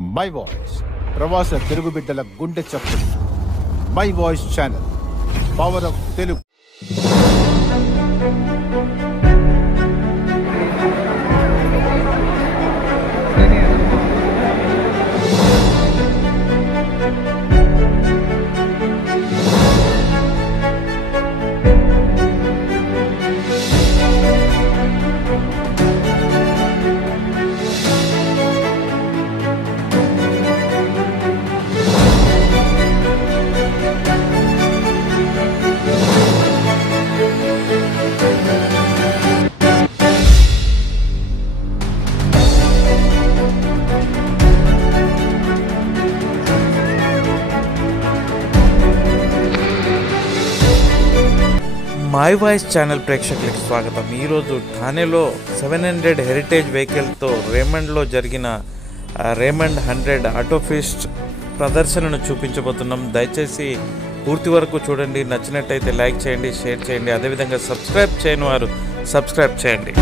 My voice ప్రవాస తెలుగు బిడ్డల గుండె చప్పుడు. My voice channel, power of Telugu. My voice channel ప్రేక్షకులకు స్వాగతం. ఈరోజు ఠానేలో 700 హెరిటేజ్ వెహికల్తో రేమండ్లో జరిగిన రేమండ్ 100 ఆటోఫీస్ట్ ప్రదర్శనను చూపించబోతున్నాం. దయచేసి పూర్తి వరకు చూడండి. నచ్చినట్టయితే లైక్ చేయండి, షేర్ చేయండి. అదేవిధంగా సబ్స్క్రైబ్ చేయని వారు సబ్స్క్రైబ్ చేయండి.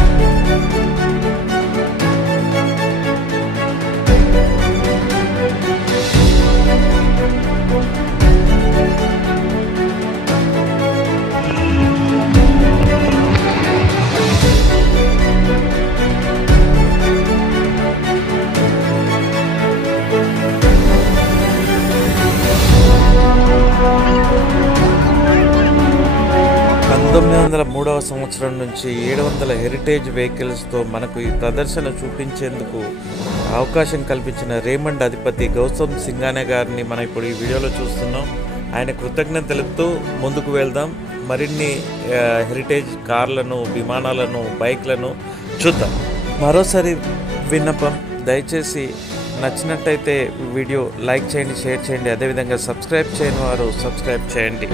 సంవత్సరం నుంచి 700 హెరిటేజ్ వెహికల్స్తో మనకు ఈ ప్రదర్శన చూపించేందుకు అవకాశం కల్పించిన రేమండ్ అధిపతి గౌతమ్ సింఘానే గారిని మనం ఇప్పుడు ఈ వీడియోలో చూస్తున్నాం. ఆయన కృతజ్ఞత తెలుపుతూ ముందుకు వెళ్దాం. మరిన్ని హెరిటేజ్ కార్లను, విమానాలను, బైక్లను చూద్దాం. మరోసారి విన్నపం, దయచేసి నచ్చినట్టయితే వీడియో లైక్ చేయండి, షేర్ చేయండి. అదేవిధంగా సబ్స్క్రైబ్ చేయని వారు సబ్స్క్రైబ్ చేయండి.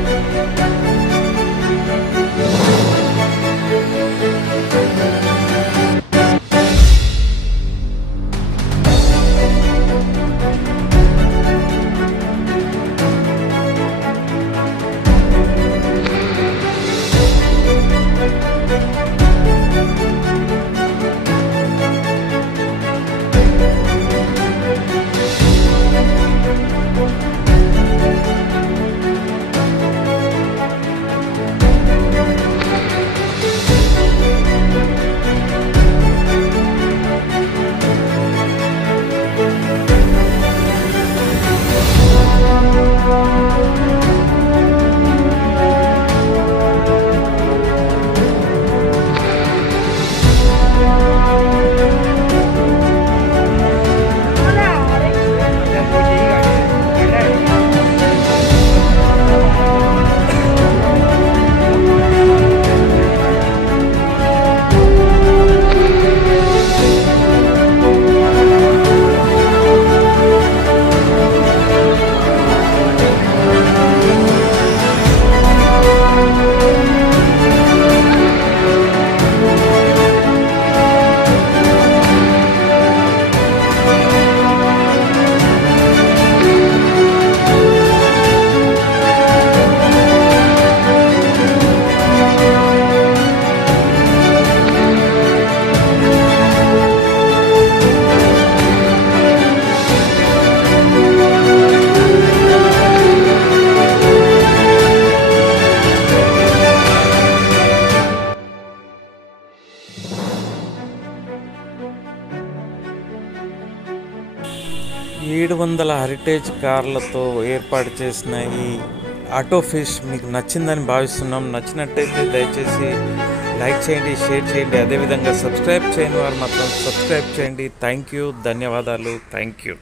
ఏడు 700 హెరిటేజ్ కార్లతో ఏర్పాటు చేసిన ఈ ఆటోఫీస్ట్ మీకు నచ్చిందని భావిస్తున్నాం. నచ్చినట్టయితే దయచేసి లైక్ చేయండి, షేర్ చేయండి. అదేవిధంగా సబ్స్క్రైబ్ చేయని వారు మాత్రం సబ్స్క్రైబ్ చేయండి. థ్యాంక్ యూ, ధన్యవాదాలు, థ్యాంక్ యూ.